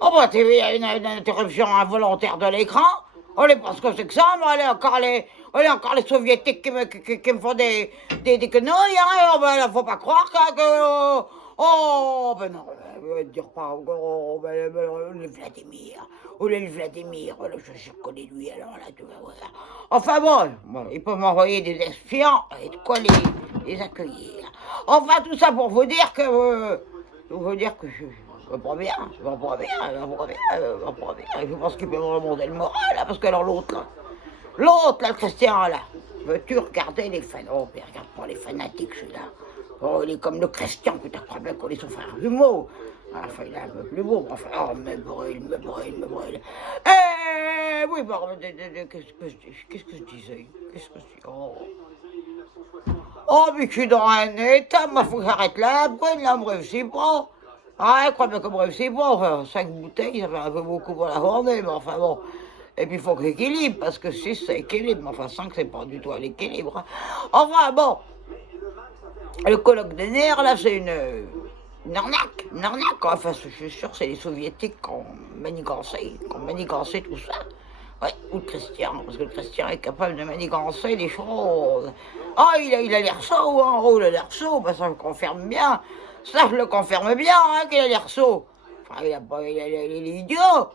Oh bah, il y a une interruption involontaire de l'écran. On est parce que c'est que ça, moi, on est encore les soviétiques qui me font des conneries, hein. Oh, ben, là, faut pas croire que oh, ben non, dire pas, oh, ben, le Vladimir, oh, là, je connais lui, alors là, tu vas voir. Enfin bon, ils peuvent m'envoyer des espions et de quoi les accueillir. Enfin, tout ça pour vous dire que je vais pas bien, je vais pas bien, je vais pas bien, je vais pas bien. Je pense qu'il peut me remonter le moral, là, parce que alors l'autre, le Christian, là, veux-tu regarder les fans? Oh, mais regarde pas les fanatiques, celui-là. Oh, il est comme le Christian, que t'as crois bien qu'on est son frère jumeau. Enfin, il est un peu plus beau, mais enfin, oh, me brûle. Oui, bon, qu'est-ce que je disais? Qu'est-ce que je dis? Oh, mais je suis dans un état, moi, faut que j'arrête là, après, là, me réussit pas. Ah, je crois bien que me réussit pas, enfin, 5 bouteilles, ça fait un peu beaucoup pour la journée, mais enfin bon. Et puis il faut que j'équilibre, parce que 6 c'est équilibre, mais enfin 5 c'est pas du tout à l'équilibre. Enfin bon, le colloque des nerfs, là, c'est une arnaque. Enfin, je suis sûr, c'est les soviétiques qui ont manigancé tout ça. Ouais, ou le Christian, parce que le Christian est capable de manigancer des choses. Ah, il a l'air sot, hein. Oh, il a l'air sot, ben, ça me confirme bien. Ça, je le confirme bien, hein, qu'il a l'air sot. Enfin, il est idiot.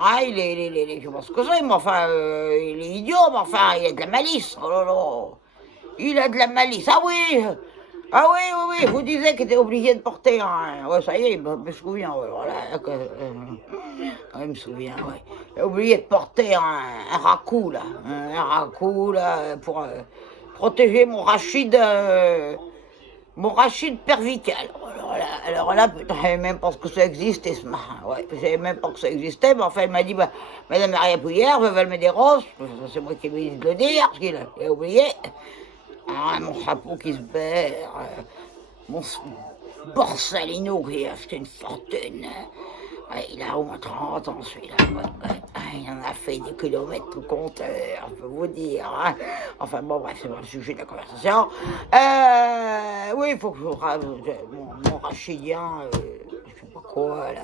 Ah, je sais pas ce que c'est, mais enfin, il est idiot, mais enfin, il a de la malice. Oh là là. Il a de la malice. Ah oui, je vous disais qu'il était obligé de porter un... Ouais, ça y est, je me souviens, ouais, voilà, je me souviens, ouais. Il a oublié de porter un racou, là. Un racou, là, pour protéger mon rachid pervical. Alors là, putain, je savais même pas que ça existait, ce marin. Ouais, je savais même pas que ça existait, mais enfin, il m'a dit, bah, Madame Maria Pouillère veut valmer des roses. C'est moi qui lui ai dit de le dire, parce qu'il a oublié. Ah, mon chapeau qui se perd, mon Borsalino qui a acheté une fortune. Ouais, il a au moins 30 ans, celui-là. Ouais. Il en a fait des kilomètres au compteur, je peux vous dire. Hein. Enfin bon, bref, c'est pas le sujet de la conversation. Oui, il faut que mon rachidien, je sais pas quoi, là,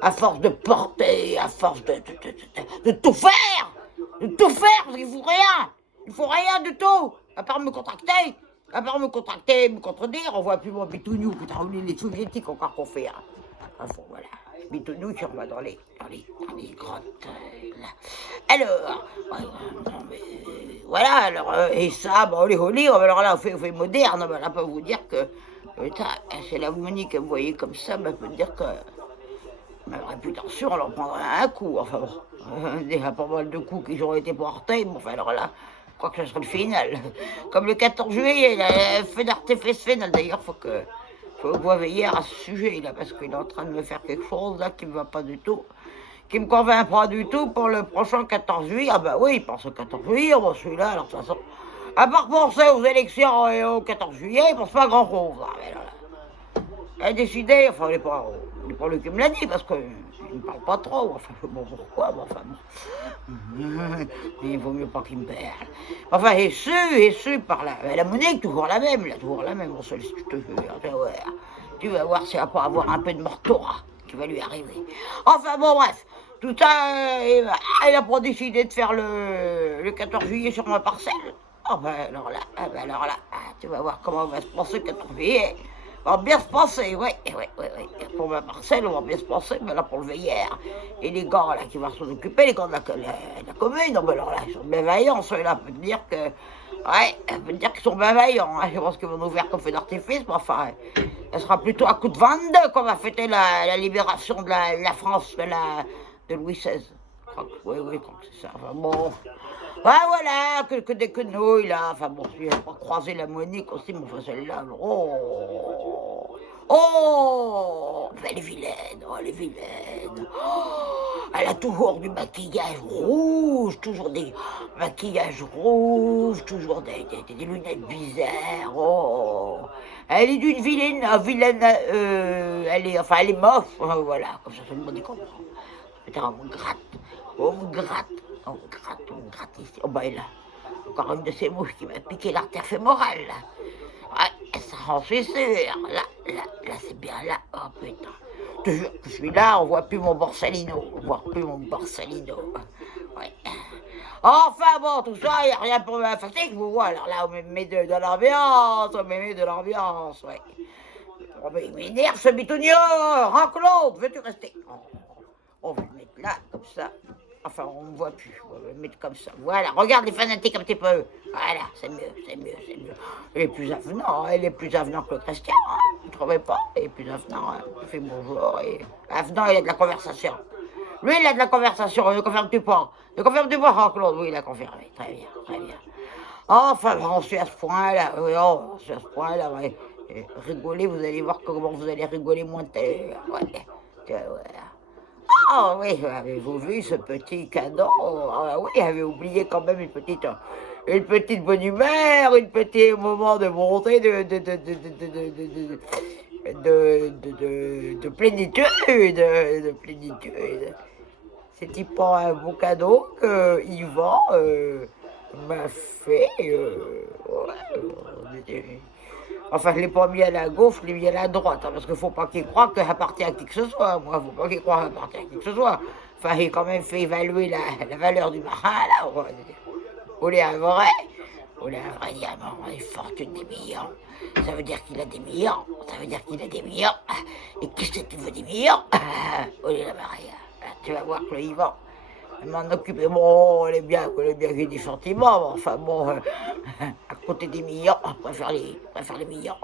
à force de porter, à force de tout faire, parce qu'il faut rien. Il faut rien du tout, à part me contracter, me contredire. On voit plus mon bitounou, putain, les soviétiques encore qu'on fait. Hein. Enfin, voilà. Bitounou qui revoit dans les grottes. Là. Alors, voilà, alors, et ça, bon, les holis, alors là, on fait moderne, mais là, on peut vous dire que, putain, c'est la Monique que vous voyez comme ça, mais on peut dire que ma réputation, on en prendrait un coup, enfin bon, déjà pas mal de coups qui ont été portés, mais enfin, alors là, je crois que ce serait le final. Comme le 14 juillet, il a fait d'artifice final, d'ailleurs, faut que vous veiller à ce sujet, là, parce qu'il est en train de me faire quelque chose, là, qui me va pas du tout, qui me convainc pas du tout pour le prochain 14 juillet. Ah ben oui, il pense au 14 juillet, bon, celui-là, alors de toute façon, à part penser aux élections et au 14 juillet, il pense pas à grand-chose, là, mais là. Elle a décidé, enfin, il n'est pas lui qui me l'a dit, parce qu'il ne me parle pas trop, enfin, bon, pourquoi, bon, enfin, bon. Il vaut mieux pas qu'il me parle. Enfin, et su par la Monique, toujours la même, mon seul, je te jure, tu vas voir s'il va pas avoir un peu de mortora qui va lui arriver. Enfin, bon, bref, tout ça, il a pas décidé de faire le 14 juillet sur ma parcelle. Ah ben alors là, tu vas voir comment va se passer le 14 juillet. On va bien se passer, oui. Pour ma parcelle, on va bien se passer, mais là, pour le veillère. Et les gars, là, qui vont s'en occuper, les gars de la commune, non, mais alors là, ils sont bien vaillants, ceux-là, peut dire que... Ouais, peut dire qu'ils sont bien vaillants, hein. Je pense qu'ils vont nous faire comme feu d'artifice, mais enfin, ça sera plutôt à coup de 22 qu'on va fêter la libération de la France de Louis XVI. Oui, je crois que c'est ça. Enfin, bon... Ouais, voilà, que des quenouilles, là. Enfin bon, j'ai pas croisé la Monique aussi, mais enfin celle-là, elle est vilaine, elle est vilaine. Oh, elle a toujours du maquillage rouge, toujours des maquillages rouges, toujours des lunettes bizarres. Oh, elle est d'une vilaine, elle est moche, voilà, comme ça tout le monde y comprend. Putain, on me gratte ici. Oh, bah, là, encore une de ces mouches qui m'a piqué l'artère fémorale, là. Ouais, ça, j'en suis sûr. Là, c'est bien là. Oh, putain. te jure que je suis là, on voit plus mon Borsalino. On voit plus mon Borsalino. Ouais. Enfin bon, tout ça, il n'y a rien pour me fatigue, vous voyez. Alors là, on me met de l'ambiance, on me met de l'ambiance, ouais. Oh, mais il m'énerve ce bitonio. Hein, Claude, veux-tu rester? On va le mettre là, comme ça. Enfin, on ne me voit plus. On va le mettre comme ça. Voilà, regarde les fanatiques un petit peu. Voilà, c'est mieux, c'est mieux, c'est mieux. Il est plus avenant, il est plus avenant que le Christian. Hein. Vous ne trouvez pas? Il est plus avenant. Hein. Il fait bonjour. Et... avenant, il a de la conversation. Lui, il a de la conversation. Ne confirmes-tu pas? Ne confirmes-tu pas, hein, Claude? Oui, il a confirmé. Très bien, très bien. Enfin, on suit à ce point-là. Oui, on suit à ce point-là. Ouais. Rigoler, vous allez voir comment vous allez rigoler moins de ouais. Voilà. Ah oui, avez-vous vu ce petit cadeau? Ah oui, j'avais oublié quand même une petite bonne humeur, un petit moment de bonté, de plénitude, de plénitude. C'était pas un beau cadeau que Yvan m'a fait. Ouais, enfin, je ne l'ai pas mis à la gauche, je l'ai mis à la droite, hein, parce qu'il ne faut pas qu'il croie que ça appartient à qui que ce soit. Moi, il ne faut pas qu'il croie que ça appartient à qui que ce soit. Enfin, j'ai quand même fait évaluer la valeur du marin, là. On est un vrai diamant, une fortune des millions. Ça veut dire qu'il a des millions, ça veut dire qu'il a des millions. Et qu'est-ce que tu veux des millions? On est la marée. Tu vas voir que le Yvan m'en occuper. Bon, elle est bien j'ai des sentiments, mais enfin bon, à côté des millions, on préfère les millions,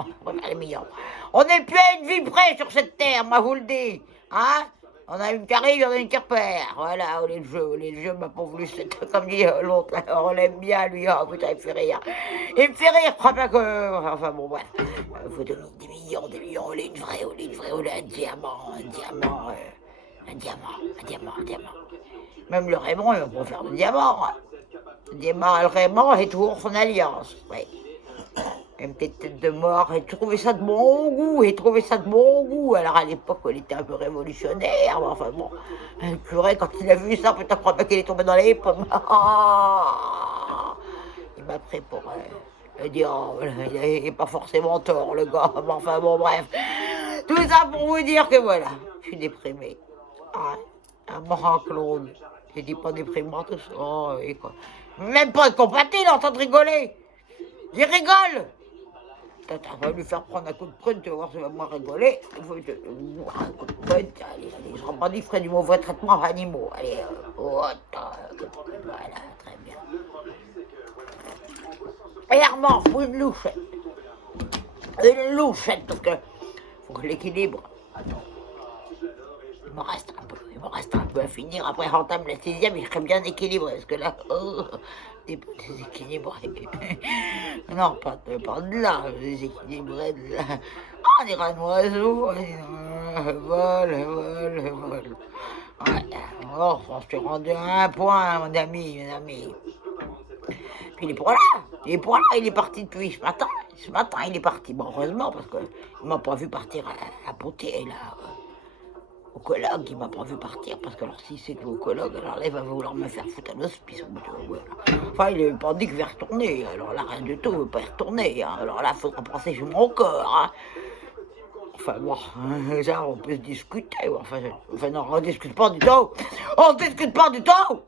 On n'est plus à une vie près sur cette terre, moi vous le dis, hein? On a une carrée, il y en a une qui repère. Voilà, on est le jeu m'a pas voulu, comme dit l'autre, on l'aime bien lui, oh putain, il me fait rire. Il me fait rire, je crois pas que. Enfin bon, bref. Faut donner des millions, on est une vraie, on est un diamant. Même le Raymond, il va pas faire de diamant. Hein. Le diamant et le Raymond est toujours son alliance. Oui. Une petite tête de mort, j'ai trouvé ça de bon goût. Alors à l'époque, il était un peu révolutionnaire. Mais enfin bon, le curé, quand il a vu ça, peut-être crois pas qu'il est tombé dans les pommes. Il m'a pris pour le diable. Il n'est pas forcément tort, le gars. Mais enfin bon, bref. Tout ça pour vous dire que voilà, je suis déprimé. Ah, un morin Claude. J'ai dit pas déprimant, tout ça. Oh, et quoi. Même pas compatible, il est en train de rigoler. Il rigole. On va lui faire prendre un coup de prune, tu vas voir, ça va moins rigoler. Un coup de prune, allez, je ne pas dit ferait du mauvais traitement aux animaux. Allez, voilà, très bien. Et Armand, faut une louchette. Parce que faut que l'équilibre. Il me reste un peu à finir. Après, j'entame la 6e et je serai bien équilibré. Parce que là, déséquilibré. Non, pas de là, déséquilibré de là. On dirait un oiseau. Vol. Ouais, oh, je suis rendu à un point, mon ami. Puis il est pas là, il est parti depuis ce matin. Ce matin, il est parti. Bon, heureusement, parce qu'il ne m'a pas vu partir à Beauté, là. Au colloque, il m'a pas vu partir, parce que alors si c'est que au colloque, alors là, il va vouloir me faire foutre à l'hospice. Enfin, il n'avait pas dit que je vais retourner, alors là, rien du tout, il ne veut pas y retourner. Hein. Alors là, il faudra penser sur mon corps. Hein. Enfin bon, ça, on peut se discuter. Enfin non, on ne discute pas du tout. On ne discute pas du tout.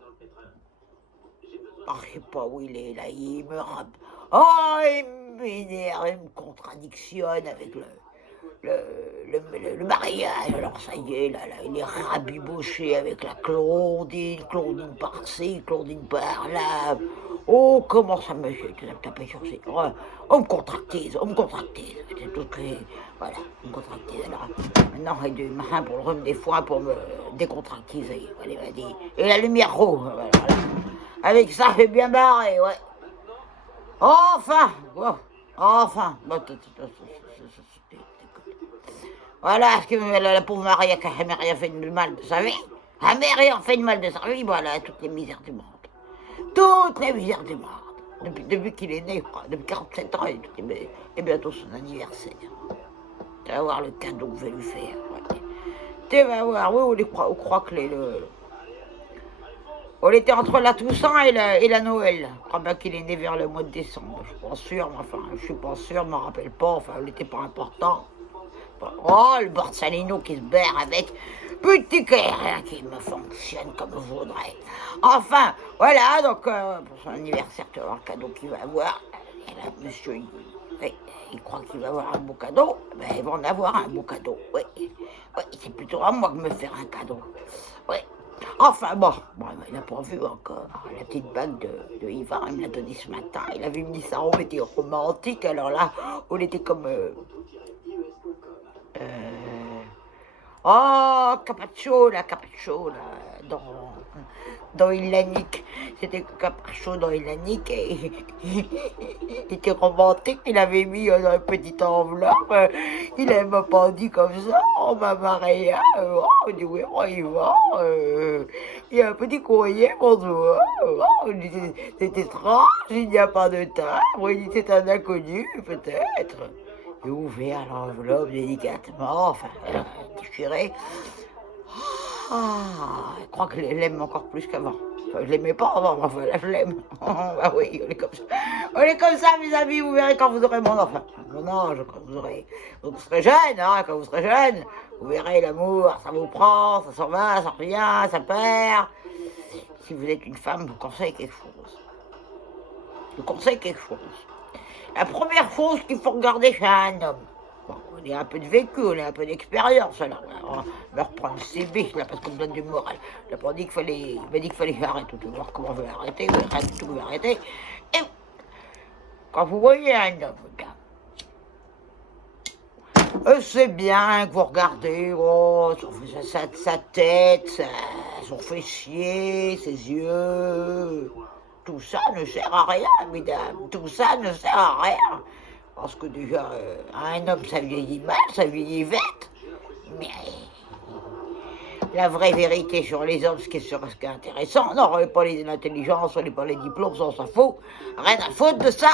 Ah, je sais pas où il est, là, il me rappe. Oh, il m'énerve, il me contradictionne avec le mariage. Alors ça y est, là, il est rabiboché avec la Claudine par-ci, Claudine par-là. Oh, comment ça me fait, tu as tapé sur ses... On me contractise. C'est tout que... Voilà, on me contractise. Alors, maintenant, j'ai du marin pour le rhume des foins pour me décontractiser. Allez, vas-y. Et la lumière rouge, voilà. Avec ça, j'ai bien barré, ouais. Enfin. Voilà, ce que la pauvre Marie a jamais rien fait de mal de sa vie. Jamais rien fait de mal de sa vie, voilà, toutes les misères du monde. Depuis qu'il est né, depuis 47 ans, et bientôt son anniversaire. Tu vas voir le cadeau que je vais lui faire. Ouais. Tu vas voir, oui, on croit que on était entre la Toussaint et la Noël. Je crois bien qu'il est né vers le mois de décembre. Je suis pas sûr, je me rappelle pas, enfin, il n'était pas important. Oh, le Borsalino qui se berre avec petit cœur, rien qui me fonctionne comme je voudrais. Enfin, voilà, donc pour son anniversaire, tu vas voir le cadeau qu'il va avoir. Et là, monsieur, il croit qu'il va avoir un beau cadeau. Ben, il va en avoir un beau cadeau, oui. Oui, c'est plutôt à moi de me faire un cadeau. Oui. Enfin bon, il n'a pas vu encore la petite bague de Yvan, il me l'a donnée ce matin. Il avait mis sa robe, était romantique, alors là, on était comme... oh, Capaccio, là, dans Illanic. C'était Capaccio dans Illanic et il était romantique. Il avait mis dans une petite enveloppe. Il n'avait même pas dit comme ça. Oh, ma Maria, on dit oui, on y va. Il y a un petit courrier pour toi. Oh, c'est étrange, il n'y a pas de timbre. Il dit c'est un inconnu, peut-être. J'ai ouvert l'enveloppe délicatement, enfin, déchiré. Ah, je crois que je l'aime encore plus qu'avant. Enfin, je l'aimais pas avant, mais enfin, là, je l'aime. Bah oui, on est comme ça. On est comme ça, mes amis, vous verrez quand vous aurez mon enfant. Mon âge, quand vous serez jeune, hein, quand vous serez jeune, vous verrez l'amour, ça vous prend, ça s'en va, ça revient, ça perd. Si vous êtes une femme, je vous conseille quelque chose. Je vous conseille quelque chose. La première chose qu'il faut regarder chez un homme, bon, on a un peu de vécu, on a un peu d'expérience, alors on va reprendre ses biches, là, parce qu'on me donne du moral. Il m'a dit qu'il fallait que j'arrête, tout voir comment je vais arrêter, oui, tout, je vais arrêter. Et quand vous voyez un homme, c'est bien que vous regardez, oh, sa tête, son fessier, ses yeux. Tout ça ne sert à rien, mesdames. Tout ça ne sert à rien. Parce que déjà, un homme, ça vieillit mal, ça vieillit vite. Mais la vraie vérité sur les hommes, ce qui est intéressant, non, on n'est pas l'intelligence, on n'est pas les diplômes, ça on s'en fout. Rien à foutre de ça.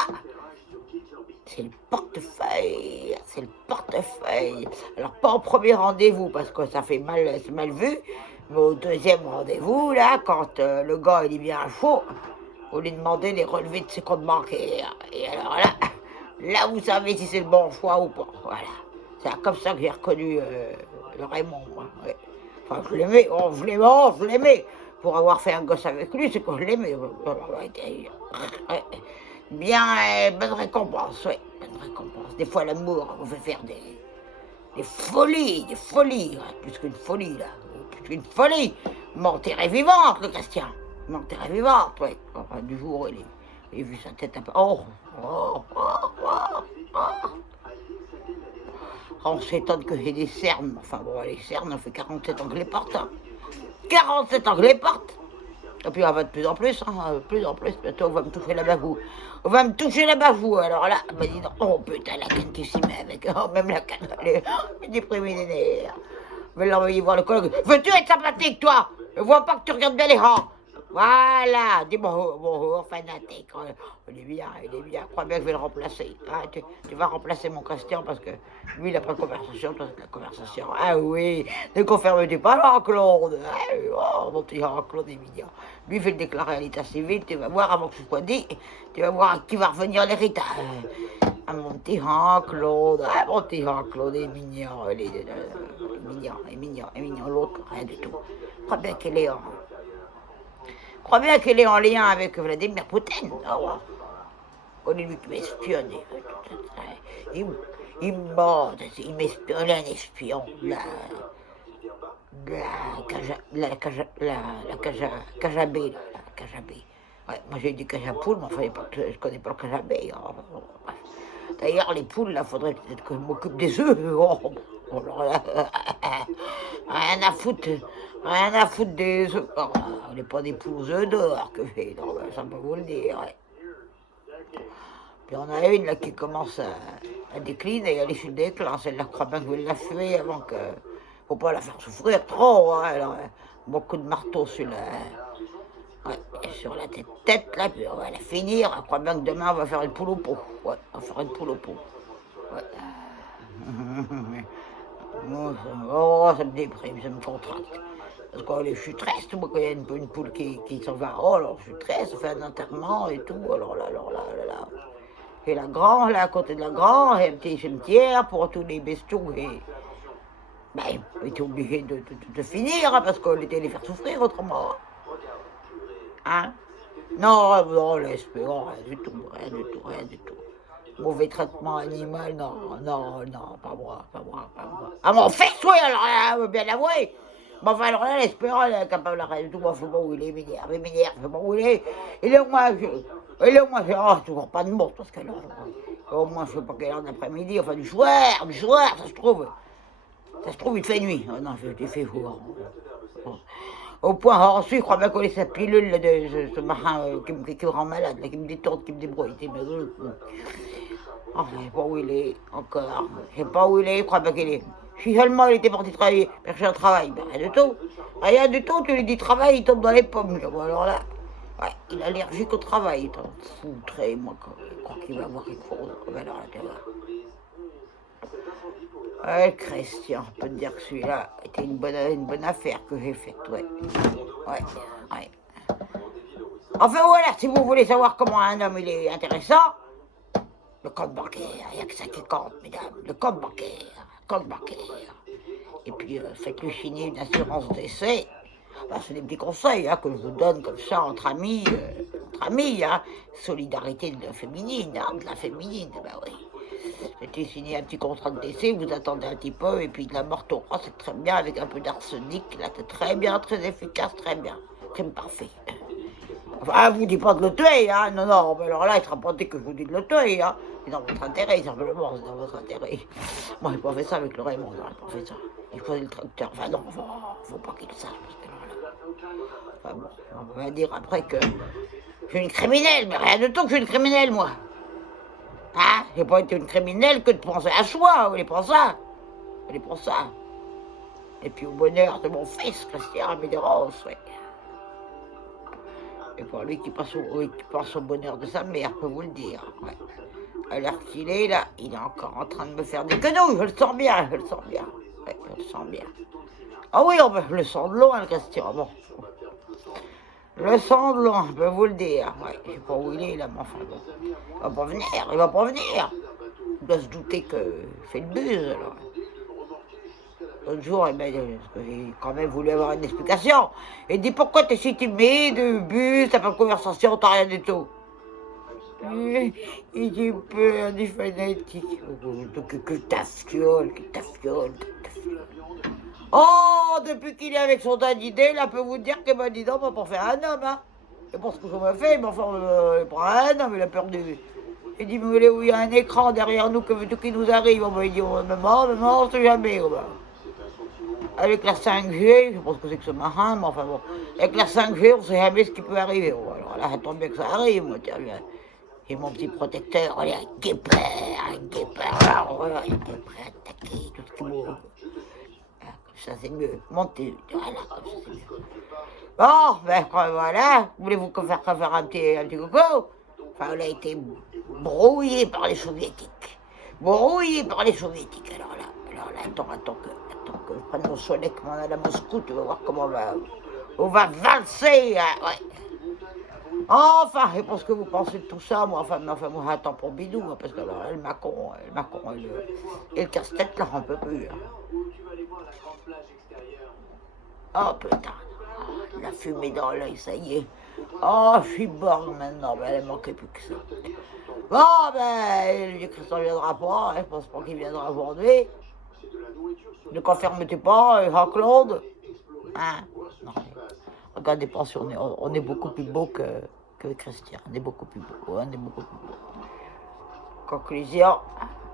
C'est le portefeuille, c'est le portefeuille. Alors pas au premier rendez-vous, parce que ça fait mal, c'est mal vu. Mais au deuxième rendez-vous, là, quand le gars il est bien chaud, vous lui demandez les relevés de ses comptes bancaires. Et alors là vous savez si c'est le bon choix ou pas. Voilà. C'est comme ça que j'ai reconnu le Raymond, moi. Ouais. Enfin, je l'aimais, je l'aimais. Pour avoir fait un gosse avec lui, c'est que je l'aimais. Ouais. Bien, bonne récompense, oui, bonne récompense. Des fois, l'amour, on fait faire des folies, ouais, plus qu'une folie, là. Plus qu'une folie. M'enterrer vivante, le Christian. M'enterrer vivante, oui. Enfin, du jour où il a vu sa tête un peu... Oh. On s'étonne que j'ai des cernes. Enfin, bon, les cernes, on fait 47 ans que je les porte. Hein. 47 ans que je les porte. Et puis, on va de plus en plus, bientôt, on va me toucher la bavou. Alors là, elle m'a dit, oh putain, la canne qui s'y met avec, oh, même la canne, elle est déprimée des nerfs. Je vais l'envoyer voir le collègue. Veux-tu être sympathique, toi? Je vois pas que tu regardes bien les rangs. Voilà, dis bonjour, fanatique. Il est bien, je crois bien que je vais le remplacer. Ah, tu vas remplacer mon Christian parce que lui, il n'a pas de conversation, toi, c'est la conversation. Ah oui, ne confirme-tu pas là, Claude? Oh, mon petit Jean-Claude est mignon. Lui, il fait le déclarer à l'état civil, tu vas voir avant que ce soit dit, tu vas voir à qui va revenir l'héritage. Ah, mon petit Jean-Claude, est mignon, il est mignon, l'autre, rien du tout. Je crois bien qu'elle est en lien avec Vladimir Poutine. Oh, on est lui qui m'espionne. Il m'espionne, un espion. La KGB. Ouais, moi j'ai dit Cajapoule, mais enfin, je connais pas le KGB. D'ailleurs, les poules, là, faudrait peut-être que je m'occupe des œufs. Alors là, rien à foutre des œufs. Oh, on n'est pas des poules aux œufs d'or que j'ai, ça peut vous le dire. Ouais. Puis on a une là qui commence à décliner, elle est sur le déclin, celle-là, je crois bien que je vais la fumer avant que... Faut pas la faire souffrir trop, hein. Alors, beaucoup de marteaux sur sur la tête, là, puis on va la finir. Je crois bien que demain, on va faire une poule au pot. Ouais, on va faire une poule au pot. Ouais. Oh, ça me déprime, ça me contracte. Parce que je suis triste, moi, quand il y a une poule qui s'en va. Oh, alors je suis triste, on fait un enterrement et tout. Alors là. Et la Grange, là, à côté de la Grange, il y a un petit cimetière pour tous les bestiaux. Et ben, il était obligé de finir, hein, parce qu'on était les faire souffrir autrement. Hein? Non, non, l'espérance, rien du tout, rien du tout, rien du tout. Mauvais traitement animal, non, non, non, pas moi, pas moi, pas moi. Ah, mon fils, oui, alors là, bien l'avouer. Mais enfin, alors là, l'espérance, elle est capable de rien du tout. Moi, je sais pas où il est, il m'énerve, je sais pas où il est. Il est au moins, toujours pas de mots, parce que là, au moins, je sais pas quelle heure d'après-midi, enfin, du soir, ça se trouve. Ça se trouve, il fait nuit. Oh non, j'ai fait jour. Au point, ensuite, je crois bien qu'on ait sa pilule là, de ce marin qui me rend malade, là, qui me détourne, qui me débrouille. Oh, je sais pas où il est encore. Je sais pas où il est, je crois bien qu'il est. Si seulement il était parti travailler, chercher un travail, ben, rien du tout. Rien du tout, tu lui dis travail, il tombe dans les pommes. Bon, alors là, ouais, il est allergique au travail. Il t'en foutrait, moi, je crois qu'il va avoir quelque chose. Ben, alors là, tu vois. Ouais, Christian, je peux te dire que celui-là était une bonne affaire que j'ai faite, ouais. Ouais, ouais. Enfin voilà, si vous voulez savoir comment un homme il est intéressant, le compte bancaire, il n'y a que ça qui compte, mesdames, le compte bancaire, compte bancaire. Et puis faites-lui signer une assurance d'essai. Ben, c'est des petits conseils hein, que je vous donne comme ça entre amis, hein. Solidarité de la féminine, ben oui. C'était signé un petit contrat de décès, vous attendez un petit peu, et puis de la mort au roi, c'est très bien, avec un peu d'arsenic, là, c'est très bien, très efficace, très bien, crime parfait. Enfin, je vous dis pas de le tuer, hein, non, mais alors là, il sera pas dit que je vous dis de le tuer, hein. C'est dans votre intérêt, simplement, c'est dans votre intérêt. Moi, j'ai pas fait ça avec le Raymond, j'aurais pas fait ça. Il choisit le tracteur, enfin non, faut pas qu'il le sache, parce que là, enfin bon, on va dire après que je suis une criminelle, mais rien de tout que je suis une criminelle, moi. Hein? J'ai pas été une criminelle que de penser à soi, vous voulez pas ça? Vous voulez pas ça? Et puis au bonheur de mon fils, Christian Médéros, oui. Et pour lui qui pense au bonheur de sa mère, je peux vous le dire. Ouais. À l'heure qu'il est là, il est encore en train de me faire des quenouilles, je le sens bien, je le sens bien. Ouais, je le sens bien. Ah oui, oh ben, je le sens de loin, le Christian, bon. Le sens de loin, je peux vous le dire. Ouais, je sais pas où il est là, mais enfin bon. Il va pas venir, il va pas venir. Il doit se douter que je fais le buzz, alors. L'autre jour, eh ben, j'ai quand même voulu avoir une explication. Il dit, pourquoi t'es si timide, buzz, t'as pas de conversation, t'as rien du tout. Il dit, peur des fanatiques. Que ta fiole. Oh, depuis qu'il est avec son d'idée, là, peut vous dire que, ben, dis donc, on va pas faire un homme, hein. Et pour ce que j'en ai fait, mais enfin, il prend un homme, il a peur du... Il dit, mais où il y a un écran derrière nous, que tout qui nous arrive, on va dire, maman, on sait jamais, ben. Avec la 5G, je pense que c'est que ce marin, mais enfin bon, avec la 5G, on sait jamais ce qui peut arriver. Bon, alors là, j'attends bien que ça arrive, moi, tiens, j'ai mon petit protecteur, on est un guépard, alors voilà, il est prêt à attaquer tout ce qui me... Comme ça, c'est mieux. Montez, voilà, comme ça, c'est mieux. Bon, ben voilà, voulez-vous faire un petit coucou? Enfin, on a été brouillé par les soviétiques. Alors là, attends que je prenne mon soleil, comme on a à Moscou, tu vas voir comment on va valser, hein, ouais. Enfin, je pense que vous pensez de tout ça, moi, moi, j'attends pour Bidou, hein, parce que alors, le Macron, et le casse-tête, là, on peut plus. Hein. Oh, putain, la fumée dans l'œil, ça y est. Oh, je suis borne maintenant, ben, elle manquait plus que ça. Bon, ben, le Christian viendra pas, hein, je pense pas qu'il viendra aujourd'hui. Ne confirmez-tu pas, Jean-Claude? Hein? Non. Regardez pas, on est beaucoup plus beau que Christian. On est beaucoup plus beau. Conclusion,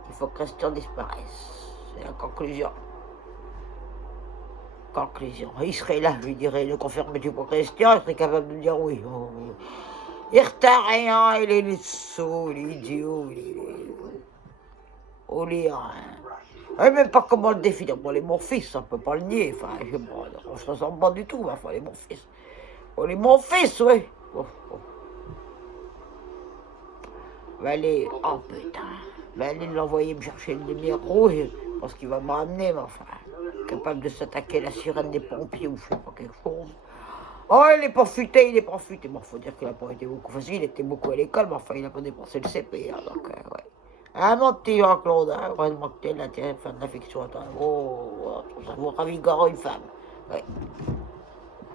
il faut que Christian disparaisse. C'est la conclusion. Il serait là, je lui dirais, ne confirmez-tu pas Christian? Il serait capable de dire oui. Il retient rien, il est sot, il est idiot, il est... au lit, hein. Je ne sais même pas comment le définir. Bon, les mon fils, on ne peut pas le nier. Enfin, on ne se ressemble pas du tout, mais enfin, les mon fils. Oh, les mon fils, oui. Oh. Va aller, oh putain, va aller l'envoyer me chercher une lumière rouge, parce qu'il va me ramener, mais enfin, capable de s'attaquer à la sirène des pompiers ou je sais pas quelque chose. Oh, il est pas futé, il est pas futé. Bon, faut dire qu'il a pas été beaucoup facile, il était beaucoup à l'école, mais enfin, il a pas dépensé le CP, hein, donc, ouais. Ah, mon petit Jean-Claude, hein, heureusement que t'es là, tiens, fin d'affection à toi. Oh, ça vous ravigore une femme. Ouais.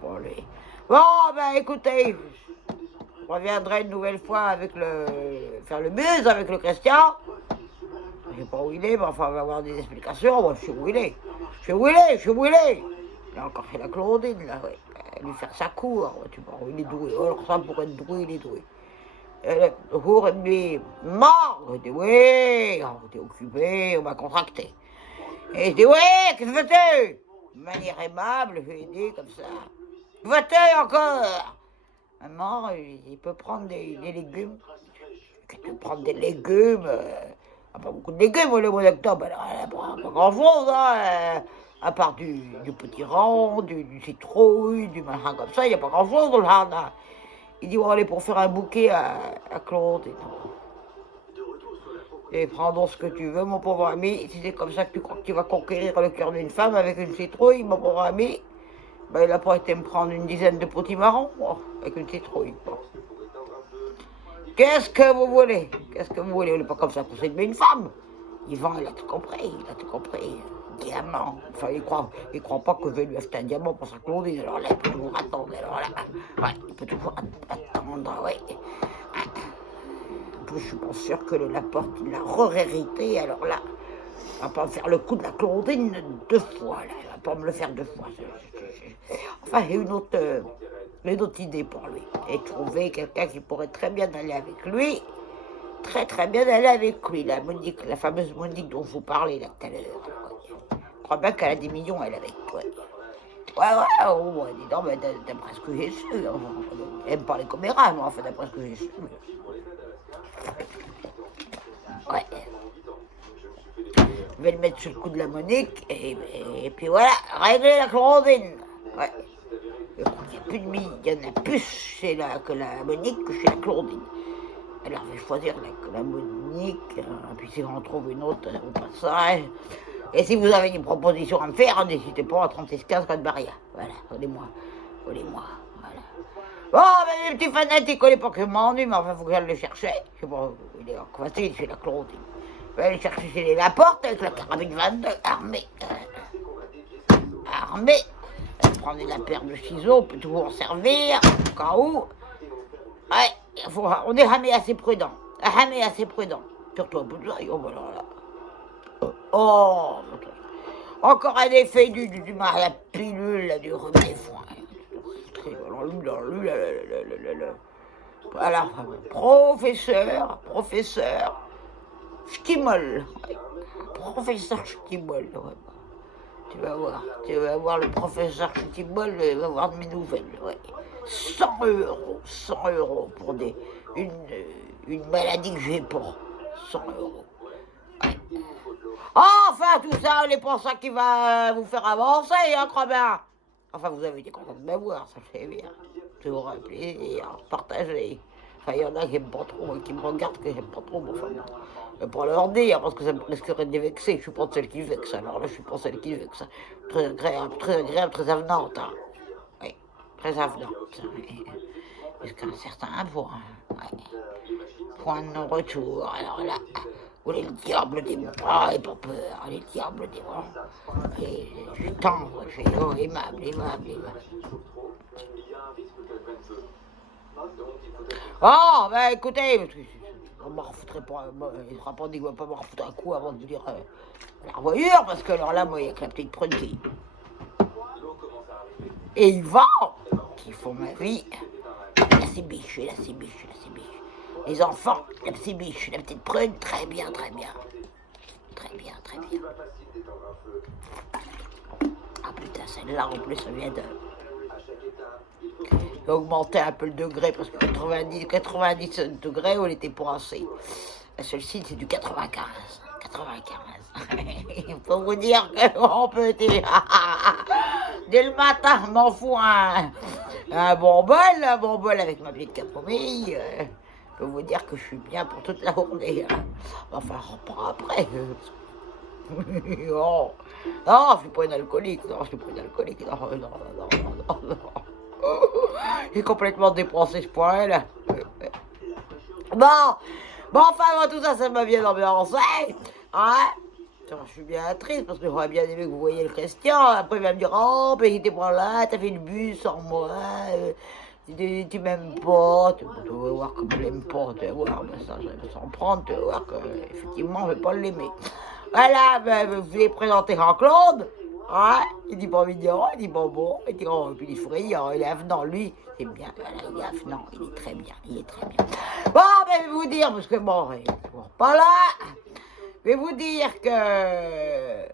Bon, allez. Bon, ben, écoutez, je reviendrai une nouvelle fois avec faire le buzz avec le Christian. Je sais pas où il est, mais enfin, on va avoir des explications. Moi, je sais où il est. Je sais où il est, je sais où il est. Il a encore fait la Claudine, là, ouais. Lui faire sa cour, ouais, tu vois, il est doué. Alors ça, pour être doué, il est doué. Le jour, il me dit, mort. Je dis, oui, on était occupé, on m'a contracté. Et je dis, oui, qu'est-ce que fais-tu? De manière aimable, je lui ai dit comme ça. Va-t-il encore? Maman, il peut prendre des légumes. Il peut prendre des légumes. Pas beaucoup de légumes, le mois d'octobre. Pas grand-chose, hein. À part du petit rang, du citrouille, du machin comme ça, il n'y a pas grand-chose dans le jardin. Il dit, on va aller pour faire un bouquet à Claude. Et prends donc ce que tu veux, mon pauvre ami. Si c'est comme ça que tu crois que tu vas conquérir le cœur d'une femme avec une citrouille, mon pauvre ami, ben, il n'a pas été me prendre une dizaine de petits marrons, avec une citrouille. Bon. Qu'est-ce que vous voulez? Qu'est-ce que vous voulez? On n'est pas comme ça pour séduire une femme. Yvan, il a tout compris, il a tout compris. Diamant. Enfin, il croit pas que je vais lui acheter un diamant pour sa Claudine. Alors là, il peut toujours attendre. Alors là, ouais, il peut toujours attendre, ouais. En plus, je suis pas sûr que le Laporte, il l'a re-hérité. Alors là, il va pas me faire le coup de la Claudine 2 fois. Là. Il va pas me le faire 2 fois. Enfin, j'ai une autre idée pour lui. Et trouver quelqu'un qui pourrait très bien aller avec lui. Très très bien aller avec lui. La fameuse Monique dont je vous parlais là tout à l'heure. Je crois bien qu'elle a des millions, elle, avec. Ouais. Ouais, dis donc, mais d'après ce que j'ai su. Elle aime parler commérage, moi, enfin, d'après ce que j'ai su. Ouais. Je vais le mettre sur le coup de la Monique, et puis voilà, régler la Claudine. Ouais. Il n'y a plus de billes, il y en a plus chez que la Monique que chez la Claudine. Alors, je vais choisir la Monique, puis si on trouve une autre au passage. Et si vous avez des propositions à me faire, n'hésitez pas à 3615 code barrière. Voilà, donnez-moi. Voilà. Bon, ben, les petits fanatiques, il ne connaît pas que je m'ennuie, mais enfin, il faut que j'aille le chercher. Je sais pas, il est facile chez la Claudine. Je vais aller chercher chez les Laporte avec la carabine 22, armée. Prenez la paire de ciseaux, on peut toujours en servir, au cas où. Ouais, on est jamais assez prudent. Surtout un peu de ça, oh, voilà, là. Oh, encore un effet la pilule, là, du remède des foins. Voilà, professeur Schtimol. Professeur Schtimol, ouais. Tu vas voir le professeur Schtimol, il va voir de mes nouvelles, ouais. 100 € pour une maladie que j'ai pas. 100 €. Ouais. Enfin, tout ça, n'est pas ça qui va vous faire avancer, hein, crois bien. Enfin, vous avez été content de me voir, ça fait bien. Toujours un plaisir, partager. Enfin, il y en a qui n'aiment pas trop, qui me regardent que j'aime pas trop, mais enfin, je vais pas leur dire, parce que ça me risquerait de les vexer. Je suis pas celle qui vexe, alors là, je suis pas celle qui vexe. Très agréable, très avenante, hein. Oui, très avenante. Jusqu'à un certain point. Ouais. Point de non-retour, alors là. Où est le diable des mots? Ah, n'aie pas peur, les diables des mots. Et je suis tendre, je suis aimable. Oh, ben écoutez, on m'en refoutrait pas, il ne sera pas dit qu'il ne va pas me refoutre un coup avant de vous dire la revoyure, parce que alors là, moi, il n'y a que la petite prune et Yvan, qui font ma vie, la cibiche. Les enfants, la cibiche, la petite prune, très bien. Ah putain, celle-là, en plus, ça vient de... J'ai augmenté un peu le degré, parce que 90 degrés, on était pour assez. Celle-ci, c'est du 95. Il faut vous dire qu'on peut dire... Dès le matin, je m'en fous un bon bol avec ma petite camomille. Je peux vous dire que je suis bien pour toute la journée. Enfin, on reprend après. Non, je suis pas une alcoolique. Non. Il est complètement dépensé ce point-là. Bon, enfin, moi, tout ça, ça m'a bien ambiancé. Hein? Je suis bien triste parce que j'aurais bien aimé que vous voyiez le Christian. Après, il va me dire, oh, mais il était pas là, t'as fait le bus sans moi. Tu m'aimes pas. Tu vas voir que je l'aime pas. Tu vas voir, ben, ça, je vais s'en prendre. Tu vas voir qu'effectivement, je vais pas l'aimer. Voilà, ben, vous l'avez présenté Jean-Claude. Hein? Il dit pas mignon, il dit bon, il dit oh, puis il est friand, il est avenant, lui, c'est bien, voilà, il est avenant, il est très bien, Bon, ben, je vais vous dire, parce que bon, il est toujours pas là, je vais vous dire que...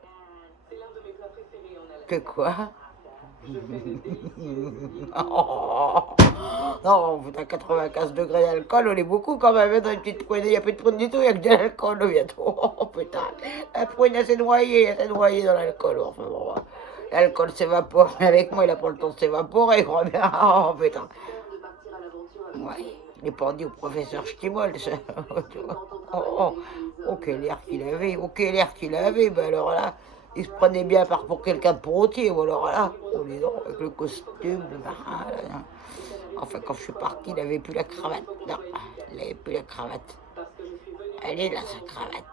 Que quoi? Non, vous êtes à 95 degrés d'alcool, on est beaucoup quand même, dans une petite prune, il n'y a plus de prune du tout, il n'y a que de l'alcool bientôt. Oh putain, la prune elle s'est noyée dans l'alcool, enfin bon, l'alcool s'évapore, mais avec moi il n'a pas le temps de s'évaporer, je crois bien, oh putain. Ouais, il est pas dit au professeur Stimol, ça. Oh, quel air qu'il avait, ben alors là... Il se prenait bien pour quelqu'un de potier, ou alors là, avec le costume, le marin. Enfin, quand je suis parti, il n'avait plus la cravate. Non, il n'avait plus la cravate. Elle est là, sa cravate.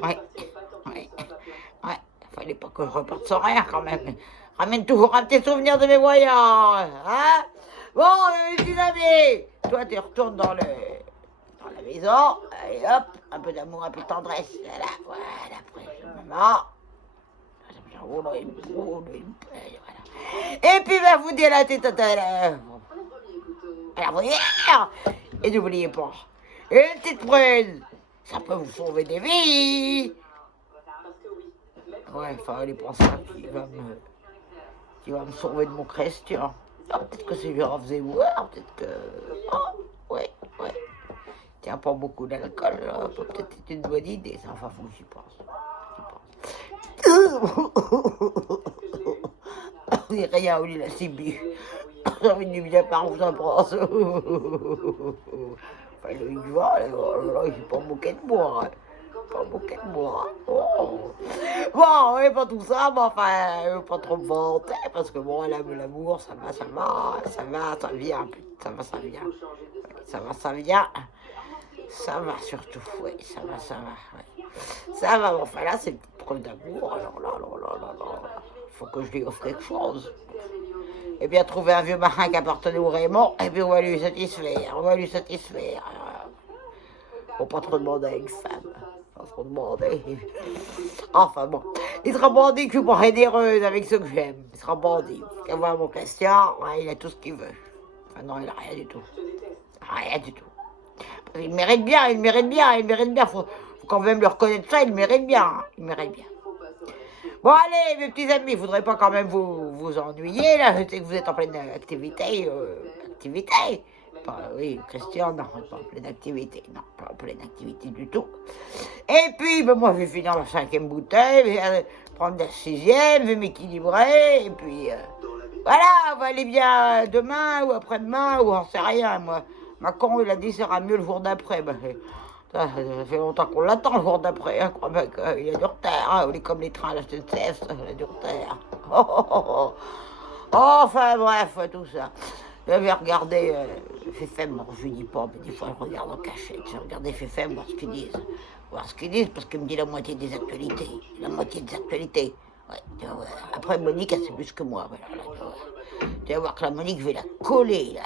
Ouais. Fallait pas que je reparte sans rien, quand même. Ramène toujours un petit souvenir de mes voyages, hein. Bon, mes petits amis, toi, tu retournes dans la maison, et hop, un peu d'amour, un peu de tendresse. Voilà, après, je me mets. Voilà. Et puis, va vous dire la tête à la bruyère. Et n'oubliez pas, une petite prune, ça peut vous sauver des vies. Ouais, enfin, il est pas ça qui va me sauver de mon Christian. Ah, peut-être que c'est Gérard Zemmour, peut-être que... Oh, ouais. Tiens, pas beaucoup d'alcool, peut-être c'est une bonne idée, ça, enfin, faut que j'y pense. C'est rien, il a si bu. J'ai envie de bien par où ça pense. Enfin, il va, là, il s'est pas moqué de moi. Oh. Bon, oui, pas tout ça, mais enfin, pas trop me vanter, parce que bon, l'amour, ça vient. Ça va surtout, oui, ça va. Ouais. Ça va, bon, enfin là, c'est une petite preuve d'amour, alors là. Faut que je lui offre quelque chose. Et bien, trouver un vieux marin qui appartenait au Raymond, et puis on va lui satisfaire. Faut pas trop demander avec Sam. Pas trop demander. Enfin bon, il sera bandit que je suis pas généreuse avec ceux que j'aime. Il sera bandit. Qu'à voir mon Christian, ouais, il a tout ce qu'il veut. Enfin non, il a rien du tout. Il mérite bien. Faut quand même le reconnaître ça, il mérite bien. Bon, allez, mes petits amis, il faudrait pas quand même vous ennuyer, là. Je sais que vous êtes en pleine activité. Oui, Christian, non, pas en pleine activité. Non, pas en pleine activité du tout. Et puis, ben, moi, je vais finir la 5e bouteille, je vais prendre la 6e, je vais m'équilibrer, et puis... voilà, on va aller bien demain ou après-demain, ou on sait rien, moi. Macron, il a dit, ça sera mieux le jour d'après. Ben, ça fait longtemps qu'on l'attend le jour d'après, hein. Je crois bien qu'il a du retard, hein. On est comme les trains à la SNCF, il a du retard. Enfin, bref, tout ça. J'avais regardé FFM, je lui dis pas, mais des fois je regarde en cachette. J'ai regardé FFM, voir ce qu'ils disent. Parce qu'il me dit la moitié des actualités. Ouais, après, Monique, elle sait plus que moi. Voilà, tu vas voir que la Monique, je vais la coller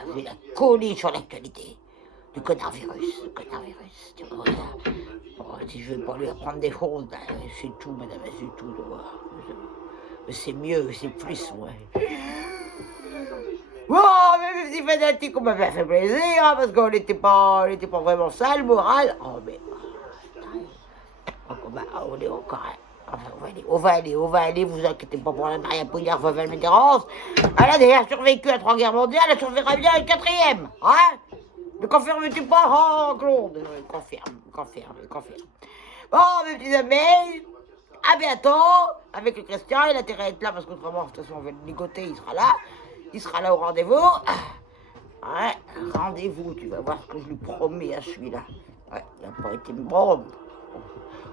sur l'actualité. Du coronavirus. Tu vois, bon, si je vais pas lui apprendre des choses, ben, c'est tout, madame, c'est tout. Mais c'est mieux, c'est plus, ouais. Bon, mais mes petits fanatiques, on m'avait fait plaisir, hein, parce qu'on n'était pas vraiment sale, moral. Oh, mais... on est encore... Enfin, on va aller, vous inquiétez pas pour la Maria Pouillard, Favel Médérance. Elle a déjà survécu à 3 guerres mondiales, elle survivra bien à une 4e, hein? Ne confirmes-tu pas, oh, Claude? Confirme. Bon, mes petits amis, à bientôt, avec le Christian, il a intérêt à être là, parce qu'autrement, de toute façon, on va le ligoter, il sera là au rendez-vous. Ouais, rendez-vous, tu vas voir ce que je lui promets à celui-là. Ouais, il n'a pas été bon.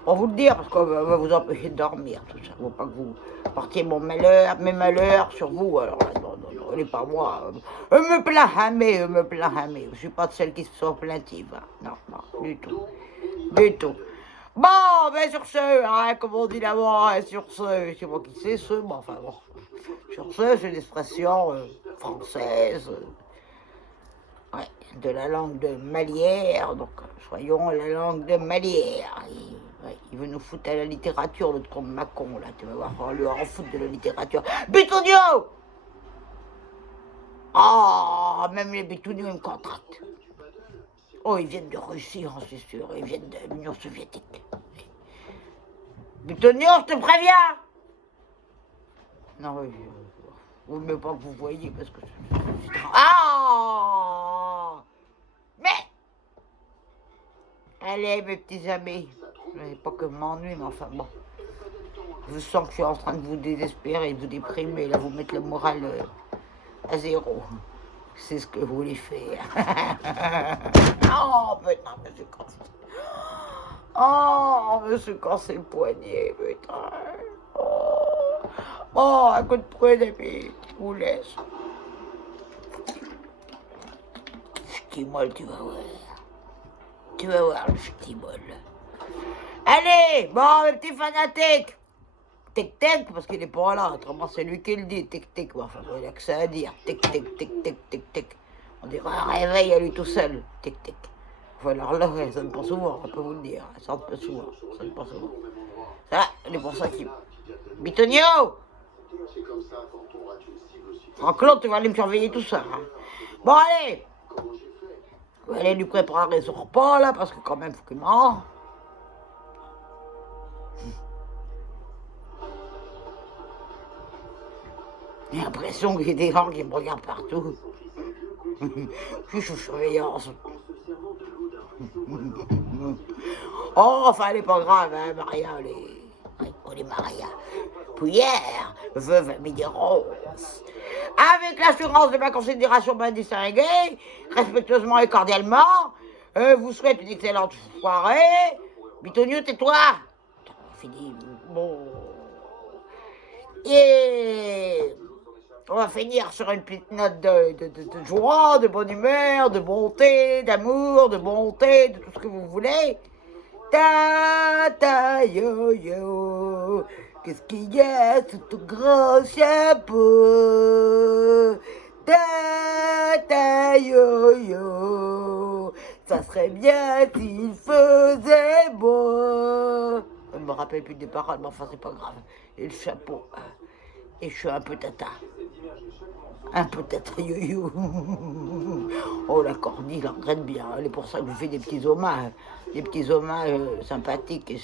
Pour vous le dire, parce qu'on va vous empêcher de dormir, tout ça. Il ne faut pas que vous portiez mes malheurs sur vous. Alors là, non, n'est pas moi. Me plains jamais, me plains jamais. Je ne suis pas de celle qui se sont plaintives. Hein. Non, du tout. Du tout. Bon, ben sur ce, hein, comme on dit là-bas, hein, sur ce, je sais pas qui c'est ce, mais enfin bon. Sur ce, c'est une expression française. Ouais, de la langue de Molière, donc soyons la langue de Molière. Il veut nous foutre à la littérature, l'autre con Macon, là, tu vas voir, on va lui en foutre de la littérature. Bitonio! Ah, même les Bitonios, ils me contractent. Oh, ils viennent de Russie, hein, c'est sûr, ils viennent de l'Union soviétique. Bitonio, je te préviens! Non, oui, vous ne pas que vous voyez, parce que... Ah! Mais allez, mes petits amis, pas que je m'ennuie, mais enfin bon. Je sens que je suis en train de vous désespérer, de vous déprimer, là, vous mettre le moral à zéro. C'est ce que vous voulez faire. Oh, putain, mais c'est cassé. Oh, je me suis cassé le poignet, putain. Oh, un coup de poing, amis, je vous laisse. Ch'ti-molle, tu vas voir. Tu vas voir le ch'ti-molle. Allez, bon, mes petits fanatiques. Tic-tic, parce qu'il n'est pas là, autrement c'est lui qui le dit, tic-tic, enfin, il a que ça à dire, tic-tic, tic-tic, tic-tic. On dirait un réveil à lui tout seul, tic-tic. Enfin, alors là, ça sonne pas souvent, on peut vous le dire, ça sonne pas souvent, ça sonne pas souvent. Ça, c'est pour ça qu'il... Bitonio! Claude, tu vas aller me surveiller tout ça. Hein. Bon, allez! On va aller lui préparer son repas, là, parce que quand même, faut qu'il mange. J'ai l'impression qu'il y a des gens qui me regardent partout. Je suis sous surveillance. Oh, enfin, elle n'est pas grave, hein, Maria, on est Maria. Pouillère, veuve Médéros. Avec l'assurance de ma considération bien distinguée, respectueusement et cordialement, vous souhaite une excellente soirée. Bitonio, tais-toi. Fini. Bon. Et... on va finir sur une petite note de joie, de bonne humeur, de bonté, d'amour, de bonté, de tout ce que vous voulez. Ta ta yo yo, qu'est-ce qu'il y a sous ton grand chapeau? Ta ta yo yo, ça serait bien s'il faisait beau. Je me rappelle plus des paroles, mais enfin c'est pas grave. Et le chapeau. Et je suis un peu tata. Un peu tata yo-yo. Oh, la cornille, la regrette bien. C'est pour ça que je fais des petits hommages. Des petits hommages sympathiques et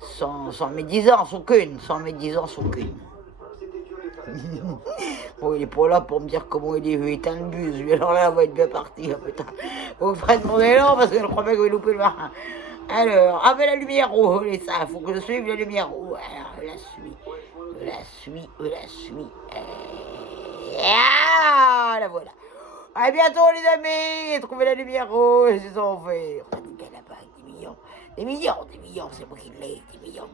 sans médisance aucune. Sans médisance aucune. Bon, il est pas là pour me dire comment il est éteint le bus. Lui, alors là, on va être bien parti. Oh, putain. Vous ferez mon élan parce que je crois bien que je vais louper le marin. Alors, avec la lumière rouge, ça, faut que je suive la lumière rouge. Alors, je la suis. Ah, la voilà. À bientôt, les amis. Trouvez la lumière rouge, c'est ça on fait. On a des gars là-bas avec des millions. Des millions, c'est moi qui l'ai, des millions.